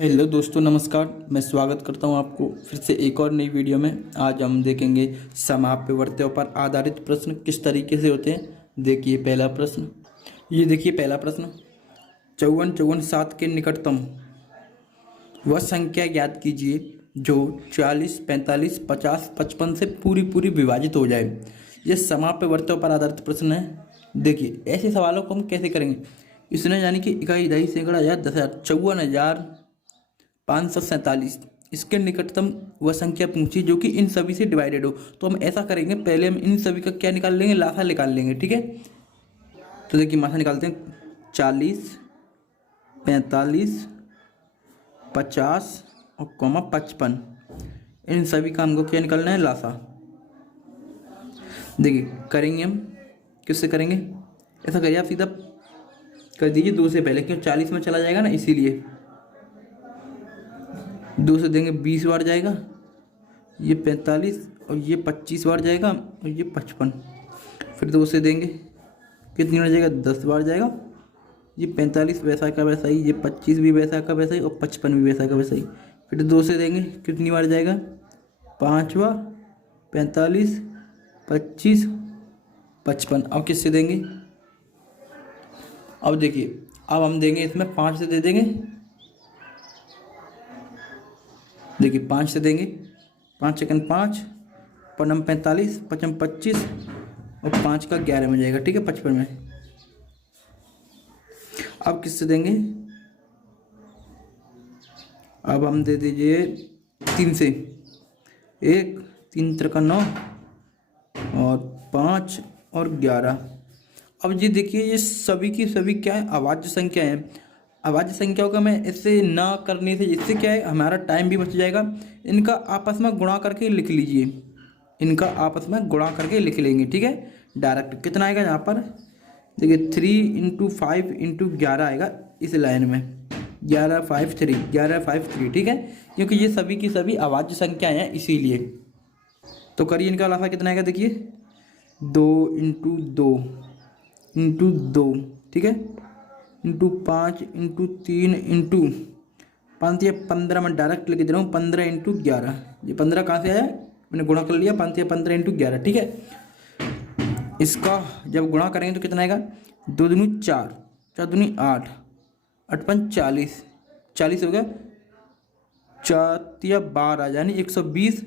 Hello दोस्तों, नमस्कार। मैं स्वागत करता हूं आपको फिर से एक और नई वीडियो में। आज हम देखेंगे समापवर्तों पर आधारित प्रश्न किस तरीके से होते हैं। देखिए पहला प्रश्न, ये देखिए पहला प्रश्न, 54 54 7 के निकटतम वह संख्या ज्ञात कीजिए जो 40 45 50 55 से पूरी पूरी विभाजित हो जाए। ये समापवर्तों पर आधारित प्रश्न है। देखिए ऐसे सवालों को हम कैसे करेंगे। इसने यानी कि इकाई, दहाई, सैकड़ा, हजार, 10,000, 54,547 इसके निकटतम वह संख्या पूछी जो कि इन सभी से डिवाइडेड हो। तो हम ऐसा करेंगे, पहले हम इन सभी का क्या निकाल लेंगे, लासा निकाल लेंगे। ठीक है, तो देखिए मासा निकालते हैं। 40 45 50 और 55, इन सभी का हमको क्या निकालना है, लासा। देखिए करेंगे हम, किससे करेंगे, ऐसा करिए आप सीधा कर दीजिए 2 से पहले, क्यों 40 में चला जाएगा ना, इसीलिए 2 से देंगे 20 बार जाएगा, ये 45 और ये 25 बार जाएगा और ये 55। फिर 2 से देंगे, कितनी बार जाएगा, 10 बार जाएगा। ये 45 वैसा का वैसा ही, ये 25 भी वैसा का वैसा ही और 55 भी वैसा का वैसा ही। फिर 2 से देंगे, कितनी बार जाएगा, 5 बार, 45 25 55। अब किससे देंगे, अब देखिए अब हम देंगे इसमें 5 से दे देंगे। देखिए 5 से देंगे, 5 सेकंड 5 पनम 45 पचम 25 और 5 का 11 में जाएगा। ठीक है, 55 में। अब किससे देंगे, अब हम दे दीजिए 3 से, 1 3 त्रिका 9 और 5 और 11। अब ये देखिए ये सभी की सभी क्या है, अभाज्य संख्या है। अभाज्य संख्याओं का मैं इससे ना करने से, इससे क्या है, हमारा टाइम भी बच जाएगा। इनका आपस में गुणा करके लिख लीजिए, इनका आपस में गुणा करके लिख लेंगे। ठीक है, डायरेक्ट कितना आएगा यहाँ पर, देखिए 3 × 5 × 11 आएगा इस लाइन में, 11 5 3 11 5 3। ठीक है, क्योंकि ये सभी की सभी अभाज्य संख्याएँ हैं इसीलिए। तो करिए, इनका लासा कितना आएगा, देखिए 2 × 2 × 2, ठीक है, इंटू 5 × 3 × 5 या 15 में डायरेक्ट लिख दे रहा हूँ, 15 × 11। ये 15 कहाँ से आया, मैंने गुणा कर लिया, 5 या 15 × 11। ठीक है, इसका जब गुणा करेंगे तो कितना आएगा, 2 दूनी 4, 4 दूनी 8, 8 पंच 40, 40 हो गया, 4 या 12 यानी 120,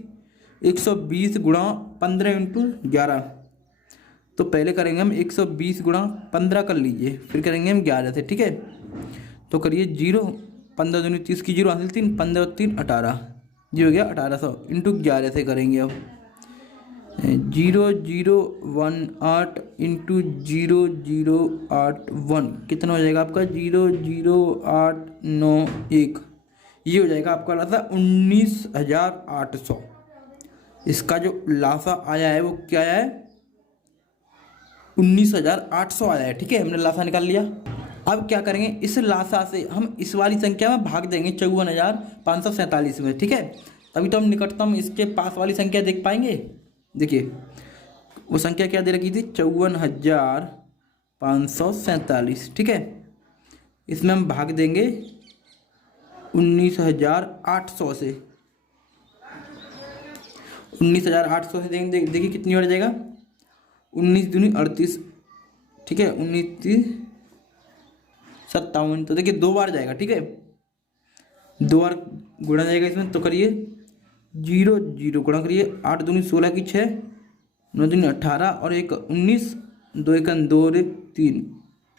120 गुणा 15 × 11। तो पहले करेंगे हम 120 गुणा 15 कर लीजिए, फिर करेंगे हम 11 से। ठीक है, तो करिए 0, 15 दूनी 30 की 0 हासिल 3, 15 और 3 18, जी हो गया 1800 × 11 से करेंगे। अब 0018 × 0081 कितना हो जाएगा आपका, 00891, ये हो जाएगा आपका लासा 19,800। इसका जो लासा आया है वो क्या आया है, 19,800 आया है। ठीक है, हमने लासा निकाल लिया। अब क्या करेंगे, इस लासा से हम इस वाली संख्या में भाग देंगे 54,547 में। ठीक है, तभी तो हम निकटतम इसके पास वाली संख्या देख पाएंगे। देखिए वो संख्या क्या दे रखी थी, 54,547। ठीक है, इसमें हम भाग देंगे 19,800 से, 19,800 से देंगे। देखिए कितनी बार जाएगा, 19 दूनी 38, ठीक है, 19 30 57। तो देखिए 2 बार जाएगा। ठीक है, 2 बार गुणा जाएगा इसमें। तो करिए 0 0 गुणा करिए, 8 दूनी 16 की 6, 9 दूनी 18 और 1 19, 2 1 2 और 1 3,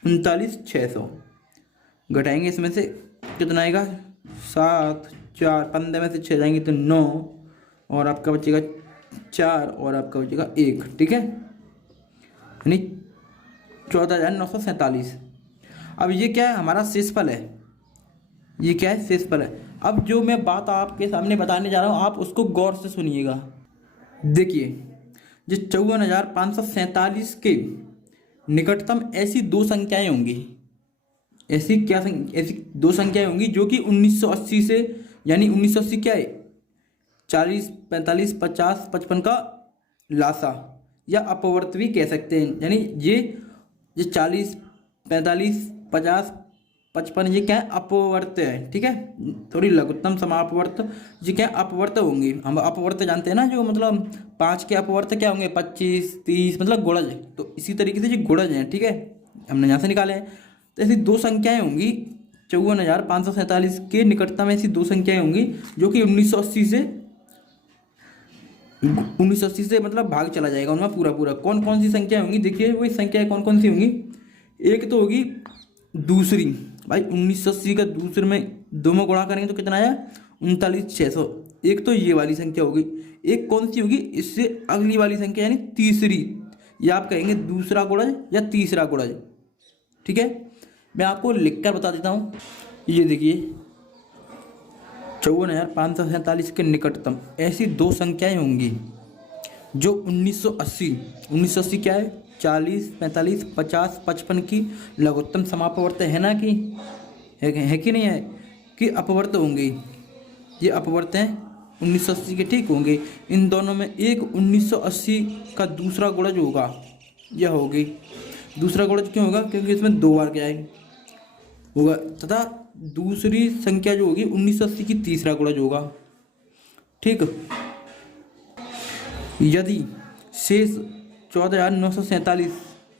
39,600। घटाएंगे इसमें से कितना आएगा, 7 4 15 में से 6 जाएंगे तो 9 और आपका बचेगा 4 और आपका बचेगा 1। ठीक है, यानी 14,947। अब ये क्या है, हमारा शेषफल है। ये क्या है, शेषफल है। अब जो मैं बात आपके सामने बताने जा रहा हूँ आप उसको गौर से सुनिएगा। देखिए जो 54,547 के निकटतम ऐसी 2 संख्याएं होंगी, ऐसी क्या ऐसी 2 संख्याएं होंगी जो कि 1980 से, यानी 1980 क्या है, 40 45 50 55 का लासा या अपवर्त भी कह सकते हैं। यानी ये 40 45 50 55 ये क्या है, अपवर्त है, ठीक है। थोड़ी लघुत्तम समापवर्त ये क्या है, अपवर्त होंगे। हम अपवर्त जानते हैं ना, जो मतलब 5 के अपवर्त क्या होंगे, 25 30, मतलब गुणज। तो इसी तरीके से ये गुणज हैं, ठीक है, हमने यहाँ से निकाले हैं। तो ऐसी दो संख्याएं होंगी 54,547 के निकटतम ऐसी दो संख्याएं होंगी जो कि 1980 से मतलब भाग चला जाएगा उनमें पूरा पूरा। कौन कौन सी संख्या होंगी, देखिए वही संख्याएं कौन कौन सी होंगी। एक तो होगी दूसरी, भाई 1980 का दूसरे में दो में गुणा करेंगे तो कितना आया, 39,600। एक तो ये वाली संख्या होगी। एक कौन सी होगी, इससे अगली वाली संख्या यानी तीसरी, या आप कहेंगे दूसरा गुणज या तीसरा गुणज, ठीक है। मैं आपको लिखकर बता देता हूँ। ये देखिए 54,547 के निकटतम ऐसी दो संख्याएं होंगी जो 1980 क्या है, 40 45 50 55 की लघुत्तम समापवर्त है ना, कि है कि नहीं है, कि अपवर्त होंगे। ये अपवर्त हैं 1980 के, ठीक होंगे। इन दोनों में एक 1980 का दूसरा गुणज होगा, यह होगी। दूसरा गुणज क्यों होगा, क्योंकि इसमें दो बार क्या है होगा, तथा दूसरी संख्या जो होगी 1980 की तीसरा गुणज होगा, ठीक। यदि शेष 14,947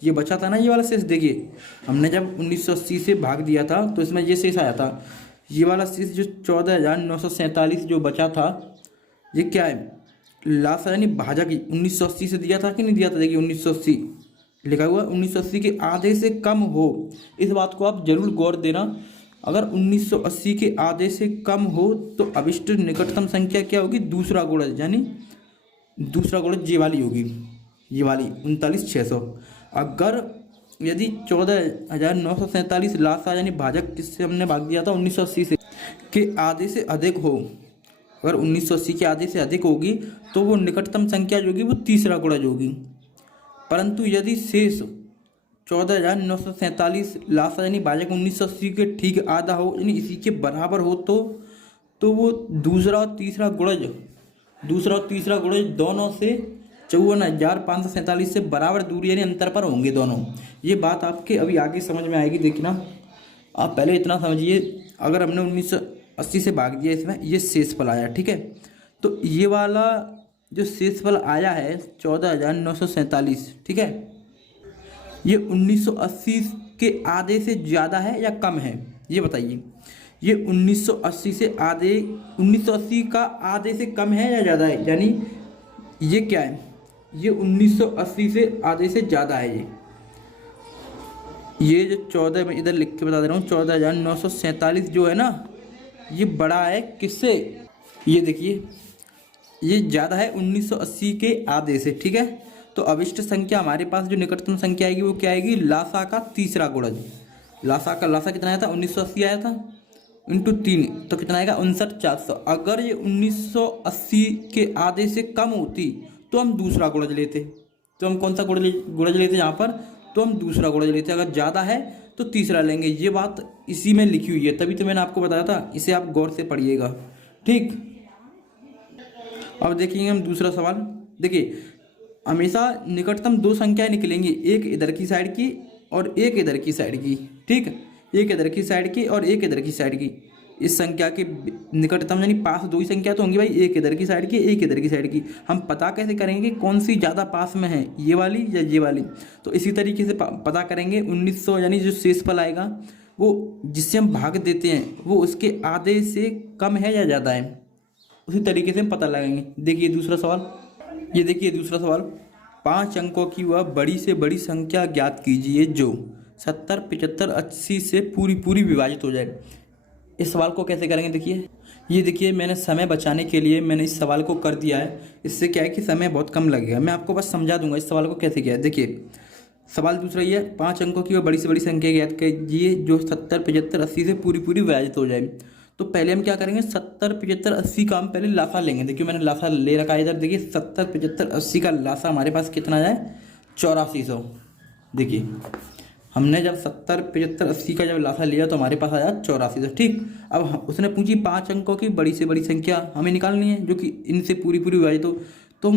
ये बचा था ना, ये वाला शेष देखिए, हमने जब 1980 से भाग दिया था तो इसमें ये शेष आया था। ये वाला शेष जो 14,947 जो बचा था, ये क्या है, लासा यानी भाजक 1980 से दिया था कि नहीं दिया था। देखिए 1980 लिखा हुआ, 1980 के आधे से कम हो, इस बात को आप जरूर गौर देना। अगर 1980 के आधे से कम हो तो अभिष्ट निकटतम संख्या क्या होगी, दूसरा गुणज, यानी दूसरा गुणज ये वाली होगी, ये वाली 39,600। अगर यदि 14,947 लासा यानी भाजक जिससे हमने भाग दिया था 1980 से के आधे से अधिक हो, अगर 1980 के आधे से अधिक होगी तो वो निकटतम संख्या जो होगी वो तीसरा गुणज होगी। परंतु यदि शेष 14,947 लासा यानी भाजक 1980 के ठीक आधा हो, यानी इसी के बराबर हो, तो वो दूसरा और तीसरा गुणज दोनों से 54,547 से बराबर दूरी यानी अंतर पर होंगे दोनों। ये बात आपके अभी आगे समझ में आएगी, देखना। आप पहले इतना समझिए, अगर हमने 1980 से भाग दिया इसमें, ये शेषफल आया, ठीक है। तो ये वाला जो शेषफल आया है 14,947, ठीक है, ये 1980 के आधे से ज़्यादा है या कम है, ये बताइए। ये 1980 का आधे से कम है या ज़्यादा है, यानी ये क्या है, ये 1980 से आधे से ज़्यादा है। ये जो 14 में इधर लिख के बता दे रहा हूँ, 14,947 जो है ना, ये बड़ा है किससे, ये देखिए ये ज़्यादा है 1980 के आधे से, ठीक है। तो अभिष्ट संख्या हमारे पास जो निकटतम संख्या आएगी वो क्या आएगी, लासा का तीसरा गुणज। लासा कितना आया था, 1980 आया था, इंटू 3, तो कितना आएगा 59,400। अगर ये 1980 के आधे से कम होती तो हम दूसरा गुणज लेते। तो हम कौन सा गुणज लेते यहाँ पर, तो हम दूसरा गुणज लेते। अगर ज़्यादा है तो तीसरा लेंगे। ये बात इसी में लिखी हुई है, तभी तो मैंने आपको बताया था, इसे आप गौर से पढ़िएगा, ठीक। अब देखेंगे हम दूसरा सवाल। देखिए हमेशा निकटतम दो संख्याएं निकलेंगी, एक इधर की साइड की और एक इधर की साइड की, ठीक। एक इधर की साइड की और एक इधर की साइड की। इस संख्या के निकटतम यानी पास दो ही संख्या तो होंगी भाई, एक इधर की साइड की एक इधर की साइड की। हम पता कैसे करेंगे कौन सी ज़्यादा पास में है, ये वाली या ये वाली। तो इसी तरीके से पता करेंगे 1900 यानी जो शेषफल आएगा वो जिससे हम भाग देते हैं वो उसके आधे से कम है या ज़्यादा है, उसी तरीके से हम पता लगाएंगे। देखिए दूसरा सवाल, ये देखिए दूसरा सवाल, 5 अंकों की वह बड़ी से बड़ी संख्या ज्ञात कीजिए जो 70, 75, 80 से पूरी विभाजित हो जाए। इस सवाल को कैसे करेंगे, देखिए ये देखिए मैंने समय बचाने के लिए मैंने इस सवाल को कर दिया है। इससे क्या है कि समय बहुत कम लगेगा, मैं आपको बस समझा दूंगा इस सवाल को कैसे किया है। देखिए सवाल दूसरा ये है, 5 अंकों की वह बड़ी से बड़ी संख्या ज्ञात कीजिए जो 70, 75, 80 से पूरी विभाजित हो जाए। तो पहले हम क्या करेंगे, 70, 75, 80 का हम पहले लासा लेंगे। देखिए मैंने लासा ले रखा है इधर, देखिए 70, 75, 80 का लासा हमारे पास कितना आया, 8400। देखिए हमने जब 70, 75, 80 का जब लासा लिया तो हमारे पास आया 8400, ठीक। अब उसने पूछी 5 अंकों की बड़ी से बड़ी संख्या हमें निकालनी है जो कि इनसे पूरी विभाजित हो। तो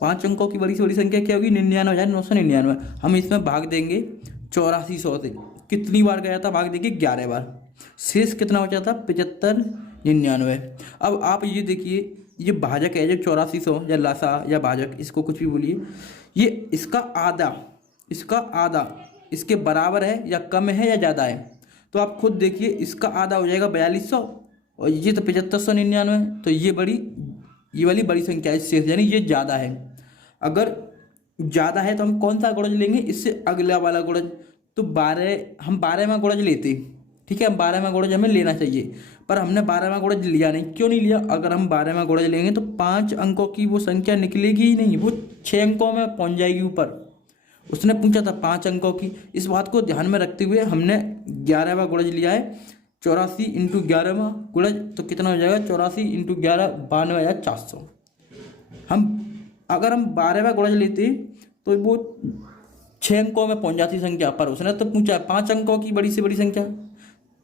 5 अंकों की बड़ी से बड़ी संख्या क्या होगी, 99,999। हम इसमें भाग देंगे 8400 से। कितनी बार गया था भाग? देखिए 11 बार। शेष कितना बचा था? 75, 99। अब आप ये देखिए, ये भाजक है जो 8400 या लसा या भाजक, इसको कुछ भी बोलिए, ये इसका आधा इसके बराबर है या कम है या ज़्यादा है? तो आप खुद देखिए, इसका आधा हो जाएगा 4200 और ये तो 7599, तो ये वाली बड़ी संख्या है शेष, यानी ये ज़्यादा है। अगर ज़्यादा है तो हम कौन सा गुणज लेंगे? इससे अगला वाला गुणज। तो 12, हम 12वां गुणज लेते, ठीक है, 12वां गुणज हमें लेना चाहिए, पर हमने 12वां गुणज लिया नहीं। क्यों नहीं लिया? अगर हम 12वां गुणज लेंगे तो 5 अंकों की वो संख्या निकलेगी ही नहीं, वो 6 अंकों में पहुंच जाएगी ऊपर। उसने पूछा था 5 अंकों की। इस बात को ध्यान में रखते हुए हमने 11वां गुणज लिया है। 84 इंटू 11वां गुणज तो कितना हो जाएगा? 84 इंटू 11 92,400। अगर हम 12वां गुणज लेते तो वो 6 अंकों में पहुंच जाती संख्या, पर उसने तो पूछा 5 अंकों की बड़ी से बड़ी संख्या,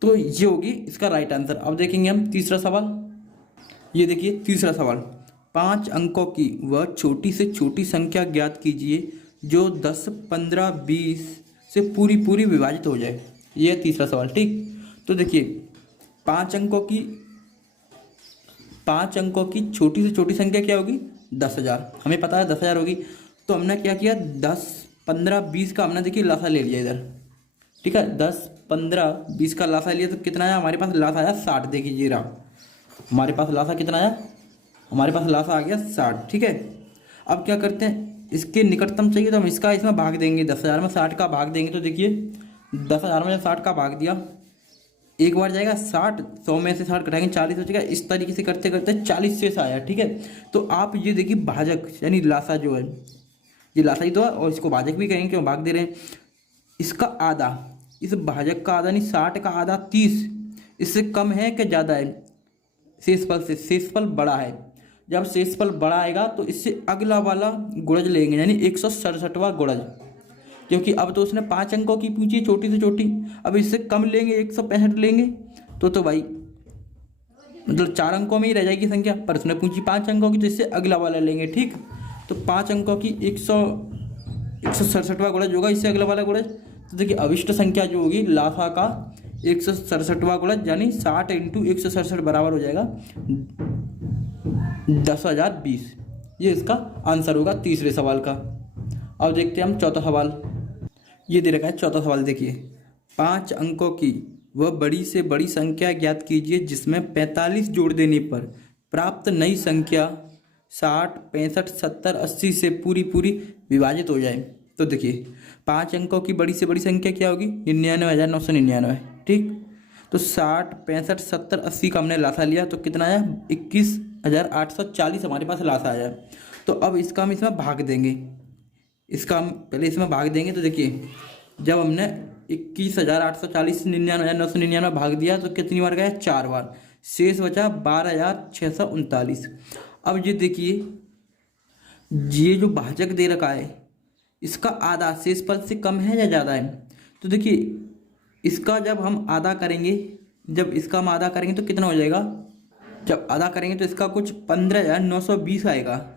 तो ये होगी इसका राइट आंसर। अब देखेंगे हम तीसरा सवाल। ये देखिए तीसरा सवाल, 5 अंकों की वह छोटी से छोटी संख्या ज्ञात कीजिए जो 10, 15, 20 से पूरी पूरी विभाजित हो जाए। ये है तीसरा सवाल, ठीक। तो देखिए 5 अंकों की छोटी से छोटी संख्या क्या होगी? 10,000। हमें पता है 10,000 होगी, तो हमने क्या किया? 10, 15, 20 का हमने देखिए लासा ले लिया इधर, ठीक है। 10, 15, 20 का लासा लिया तो कितना आया हमारे पास? लासा आया 60। देखिए ये रहा हमारे पास लासा, कितना आया हमारे पास? लासा आ गया 60, ठीक है। अब क्या करते हैं, इसके निकटतम चाहिए तो हम इसका इसमें भाग देंगे, 10,000 में 60 का भाग देंगे। तो देखिए 10,000 में 60 का भाग दिया, एक बार जाएगा 60, 100 में से 60 घटाएंगे 40 हो जाएगा। इस तरीके से करते करते 40 शेष आया, ठीक है। तो आप ये देखिए भाजक यानी लासा जो है, ये लासा ही तो है और इसको भाजक भी कहेंगे, क्यों भाग दे रहे हैं। इसका आधा, इस भाजक का आधा नहीं 60 का आधा 30, इससे कम है कि ज़्यादा है? शेषफल से शेषफल बड़ा है। जब शेषफल बड़ा आएगा तो इससे अगला वाला गुणज लेंगे, यानी 167वां गुणज, क्योंकि अब तो उसने 5 अंकों की पूछी छोटी से छोटी, अब इससे कम लेंगे 165 लेंगे तो भाई मतलब 4 अंकों में ही रह जाएगी संख्या, पर उसने पूछी 5 अंकों की, तो इससे अगला वाला लेंगे, ठीक। तो 5 अंकों की 167वां गुणज होगा, इससे अगला वाला गुणज। तो देखिए अविष्ट संख्या जो होगी लासा का 167वां गुणज, यानी 60 इंटू 167 बराबर हो जाएगा 10,020। ये इसका आंसर होगा तीसरे सवाल का। अब देखते हैं हम चौथा सवाल। ये दे रखा है चौथा सवाल, देखिए 5 अंकों की वह बड़ी से बड़ी संख्या ज्ञात कीजिए जिसमें 45 जोड़ देने पर प्राप्त नई संख्या 60, 65, 70, 80 से पूरी पूरी विभाजित हो जाए। तो देखिए 5 अंकों की बड़ी से बड़ी संख्या क्या होगी? 99,999, ठीक। तो 60, 65, 70, 80 का हमने लासा लिया तो कितना आया? 21,840 हमारे पास लासा आया। तो अब इसका हम इसमें भाग देंगे, इसका हम पहले इसमें भाग देंगे। तो देखिए जब हमने 21,840 99,999 भाग दिया तो कितनी बार गया? 4 बार। शेष बचा 12,639। अब ये देखिए ये जो भाजक दे रखा है इसका आधा शेषफल से कम है या ज़्यादा है? तो देखिए इसका जब हम आधा करेंगे, जब इसका हम आधा करेंगे तो कितना हो जाएगा? जब आधा करेंगे तो इसका कुछ 15,920 आएगा।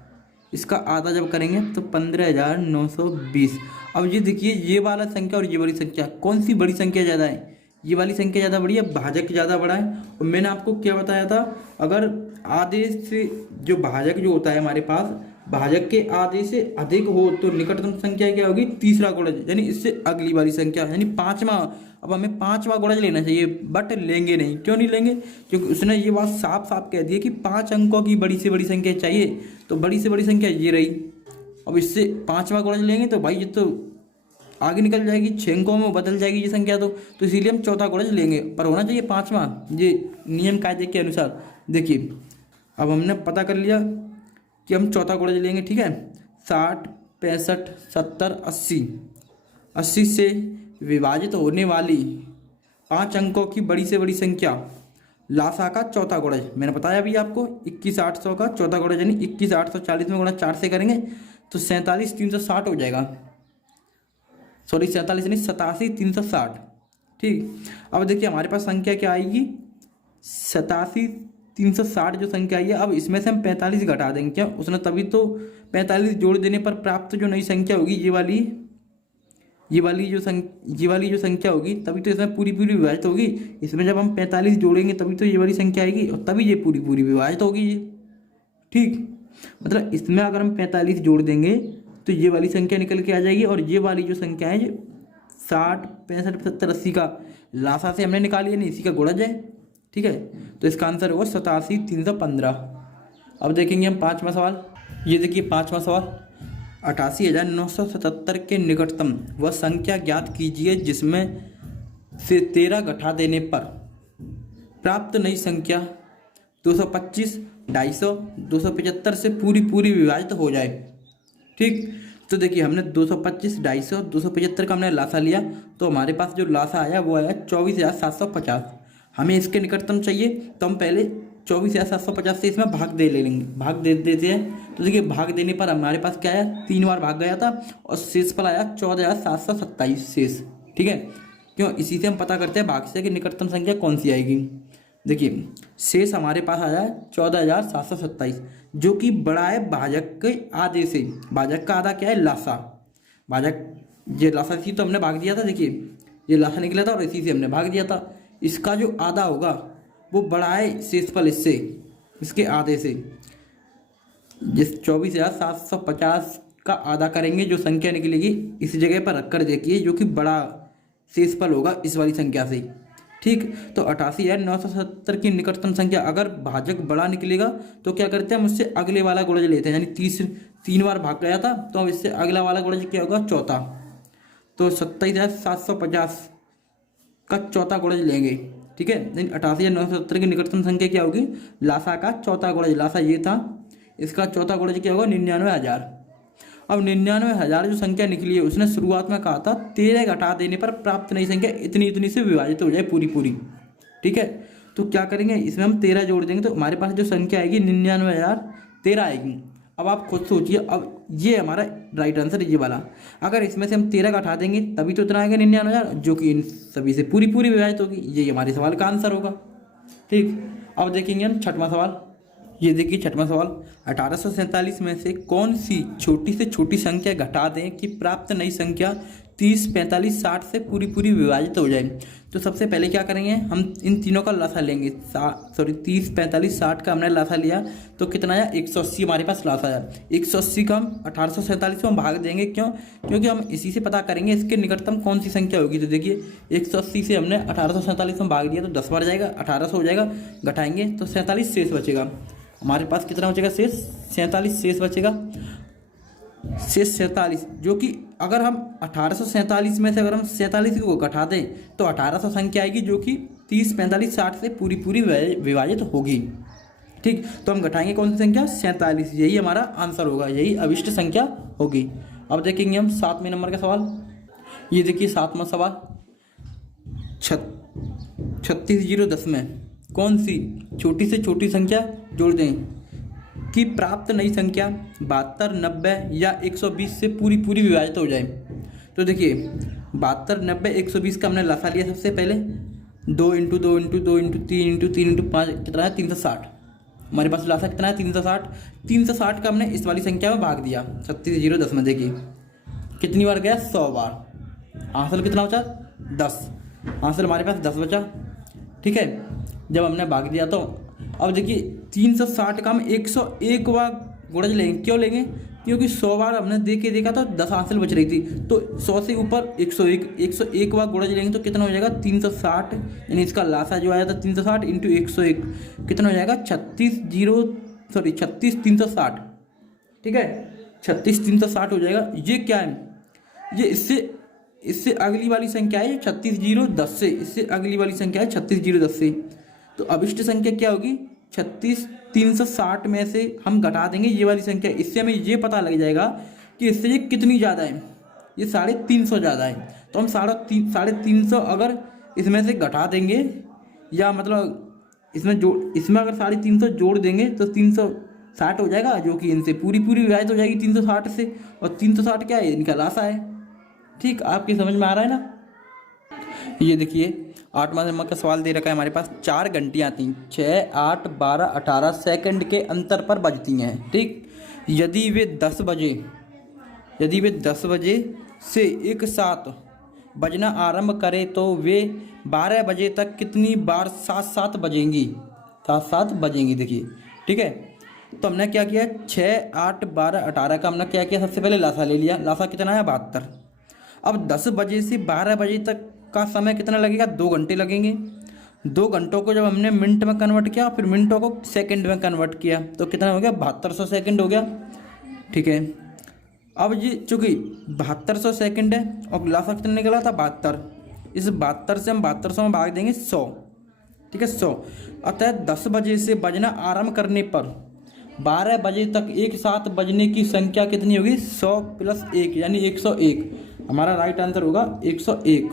इसका आधा जब करेंगे तो 15,920। अब ये देखिए ये वाला संख्या और ये वाली संख्या, कौन सी बड़ी संख्या ज़्यादा है? ये वाली संख्या ज़्यादा बड़ी है, भाजक ज़्यादा बड़ा है। और मैंने आपको क्या बताया था, अगर आधे से जो भाजक जो होता है हमारे पास, भाजक के आधे से अधिक हो तो निकटतम संख्या क्या होगी? तीसरा गुणज, यानी इससे अगली वाली संख्या, यानी 5वां। अब हमें 5वां गुणज लेना चाहिए, बट लेंगे नहीं। क्यों नहीं लेंगे? क्योंकि उसने ये बात साफ साफ कह दी है कि 5 अंकों की बड़ी से बड़ी संख्या चाहिए, तो बड़ी से बड़ी संख्या ये रही। अब इससे 5वां गुणज लेंगे तो भाई ये तो आगे निकल जाएगी, 6 अंकों में बदल जाएगी ये संख्या। तो इसीलिए हम चौथा गुणज लेंगे, पर होना चाहिए 5वां, ये नियम कायदे के अनुसार। देखिए अब हमने पता कर लिया कि हम चौथा गुणज लेंगे, ठीक है। 60, 65, 70, 80 से विभाजित होने वाली 5 अंकों की बड़ी से बड़ी संख्या लासा का चौथा गुणज। मैंने बताया अभी आपको 21,800 का चौथा गुणज, यानी 21,840 में गुणा 4 से करेंगे तो 47,360 हो जाएगा। सॉरी 47 नहीं 87,360, ठीक। अब देखिए हमारे पास संख्या क्या आएगी? 87,360 जो संख्या आई है। अब इसमें से हम 45 घटा देंगे, क्या उसने तभी तो 45 जोड़ देने पर प्राप्त जो नई संख्या होगी ये वाली ये वाली जो संख्या होगी तभी तो इसमें पूरी पूरी विभाजित होगी। इसमें जब हम 45 जोड़ेंगे तभी तो ये वाली संख्या आएगी और तभी ये पूरी पूरी विभाजित होगी ये। ठीक, मतलब इसमें अगर हम 45 जोड़ देंगे तो ये वाली संख्या निकल के आ जाएगी और ये वाली जो संख्या है 60, 65, 70, 80 का लासा से हमने निकाली है, नहीं इसी का गुणज है। ठीक है, तो इसका आंसर होगा 87,315। अब देखेंगे हम पाँचवा सवाल। ये देखिए पाँचवा सवाल, 88,977 के निकटतम वह संख्या ज्ञात कीजिए जिसमें से 13 घटा देने पर प्राप्त नई संख्या 225, 250, 275 से पूरी पूरी विभाजित हो जाए। ठीक, तो देखिए हमने 225, 250, 275 का हमने लासा लिया तो हमारे पास जो लासा आया वो आया 24,750। हमें इसके निकटतम चाहिए तो हम पहले 24,750 से इसमें भाग दे ले लेंगे, भाग दे देते हैं। तो देखिए भाग देने पर हमारे पास क्या आया, 3 बार भाग गया था और शेष पर आया 14,727 शेष। ठीक है, क्यों, इसी से हम पता करते हैं भाग से कि निकटतम संख्या कौन सी आएगी। देखिए शेष हमारे पास आया 14,727 जो कि बड़ा है भाजक के आधे से। भाजक का आधा क्या है, लासा। भाजक ये लासा इसी तो हमने भाग दिया था, देखिए ये लासा निकला था और इसी से हमने भाग दिया था। इसका जो आधा होगा वो बड़ा है शेषफल इससे, इसके आधे से। जिस 24,750 का आधा करेंगे जो संख्या निकलेगी इस जगह पर रख कर देखिए जो कि बड़ा शेषफल होगा इस वाली संख्या से। ठीक, तो 88,977 की निकटतम संख्या अगर भाजक बड़ा निकलेगा तो क्या करते हैं हम उससे अगले वाला गुणज लेते हैं, यानी 3 बार भाग गया था तो अब इससे अगला वाला गुणज क्या होगा, चौथा। तो 27,750 का चौथा गुणज लेंगे। ठीक है, 88,977 की निकटतम संख्या क्या होगी, लासा का चौथा गुणज। लासा ये था, इसका चौथा गुणज क्या होगा, 99,000। अब 99,000 जो संख्या निकली है उसने शुरुआत में कहा था 13 घटा देने पर प्राप्त नई संख्या इतनी इतनी से विभाजित हो जाए पूरी पूरी। ठीक है, तो क्या करेंगे, इसमें हम 13 जोड़ देंगे तो हमारे पास जो संख्या आएगी 99,013 आएगी। अब आप खुद सोचिए, अब ये हमारा राइट आंसर ये वाला। अगर इसमें से हम 13 घटा देंगे तभी तो इतना आएगा 99,000 जो कि इन सभी से पूरी पूरी विभाजित होगी। यही हमारे सवाल का आंसर होगा। ठीक, अब देखेंगे हम छठवां सवाल। ये देखिए छठवां सवाल, 1847 में से कौन सी छोटी से छोटी संख्या घटा दें कि प्राप्त नई संख्या 30, 45, 60 से पूरी पूरी विभाजित हो जाए। तो सबसे पहले क्या करेंगे, हम इन तीनों का लासा लेंगे। 30, 45, 60 का हमने लासा लिया तो कितना आया, 180 हमारे पास लासा आया। 180 का हम 1847 में हम भाग देंगे, क्यों, क्योंकि हम इसी से पता करेंगे इसके निकटतम कौन सी संख्या होगी। तो देखिए 180 से हमने 1847 में भाग दिया तो 10 बार जाएगा, 1800 हो जाएगा, घटाएंगे तो 47 शेष बचेगा। हमारे पास कितना बचेगा शेष, 47 शेष बचेगा। शेष 47 जो कि अगर हम 1847 में से अगर हम 47 को घटा दें तो 1800 संख्या आएगी जो कि 30, 45, 60 से पूरी पूरी विभाजित होगी। ठीक, तो हम घटाएंगे कौन सी संख्या, 47। यही हमारा आंसर होगा, यही अभिष्ट संख्या होगी। अब देखेंगे हम 7वें नंबर का सवाल। ये देखिए 7वां सवाल, 36,010 में कौन सी छोटी से छोटी संख्या जोड़ दें कि प्राप्त नई संख्या 72, 90 या 120 से पूरी पूरी विभाजित हो जाए। तो देखिए 72, 90, 120 का हमने लासा लिया सबसे पहले। 2 × 2 × 2 × 3 × 3 × 5 कितना है, 360। हमारे पास लासा कितना है, 360। 360 का हमने इस वाली संख्या में भाग दिया 36,010 में। देखिए कितनी बार गया, 100 बार। आंसर कितना बचा, 10। आंसर हमारे पास 10 बचा। ठीक है, जब हमने भाग दिया तो अब देखिए 360 का हम 101 बार गुणज लेंगे। क्यों लेंगे, क्योंकि 100 बार हमने देखा तो 10 आंसर बच रही थी, तो 100 से ऊपर 101 बार गुणज लेंगे तो कितना हो जाएगा, 360। यानी इसका लासा जो आया था 360 × 101 कितना हो जाएगा, 36,360। ठीक है, 36,360 हो जाएगा। ये क्या है, ये इससे अगली वाली संख्या है 36,010 से, इससे अगली वाली संख्या है 36,010 से। तो अभिष्ट संख्या क्या होगी, 36,360 में से हम घटा देंगे ये वाली संख्या। इससे हमें ये पता लग जाएगा कि इससे ये कितनी ज़्यादा है, ये 350 ज़्यादा है। तो हम 350 अगर इसमें से घटा देंगे, या मतलब इसमें अगर 350 जोड़ देंगे तो 360 हो जाएगा जो कि इनसे पूरी पूरी विभाजित हो जाएगी 360 से। और 360 क्या है, इनका लासा है। ठीक, आपकी समझ में आ रहा है ना। ये देखिए 8वां नंबर का सवाल दे रखा है हमारे पास। 4 घंटियाँ थीं, 6, 8, 12, 18 सेकंड के अंतर पर बजती हैं। ठीक, यदि वे 10 बजे से एक साथ बजना आरंभ करे तो वे 12 बजे तक कितनी बार साथ साथ बजेंगी, साथ साथ बजेंगी। देखिए ठीक है, तो हमने क्या किया, 6, 8, 12, 18 का हमने क्या किया, सबसे पहले लासा ले लिया। लासा कितना है, 72। अब 10 बजे से 12 बजे तक का समय कितना लगेगा, 2 घंटे लगेंगे। 2 घंटों को जब हमने मिनट में कन्वर्ट किया, फिर मिनटों को सेकंड में कन्वर्ट किया, तो कितना हो गया, 7200 सेकंड हो गया। ठीक है, अब जी चूंकि 7200 सेकंड है और लासा कितना निकला था, 72। इस 72 से हम 7200 में भाग देंगे 100। ठीक है, 100। अतः 10 बजे से बजना आरंभ करने पर 12 बजे तक एक साथ बजने की संख्या कितनी होगी, 100 + 1 यानी 101। हमारा राइट आंसर होगा 101।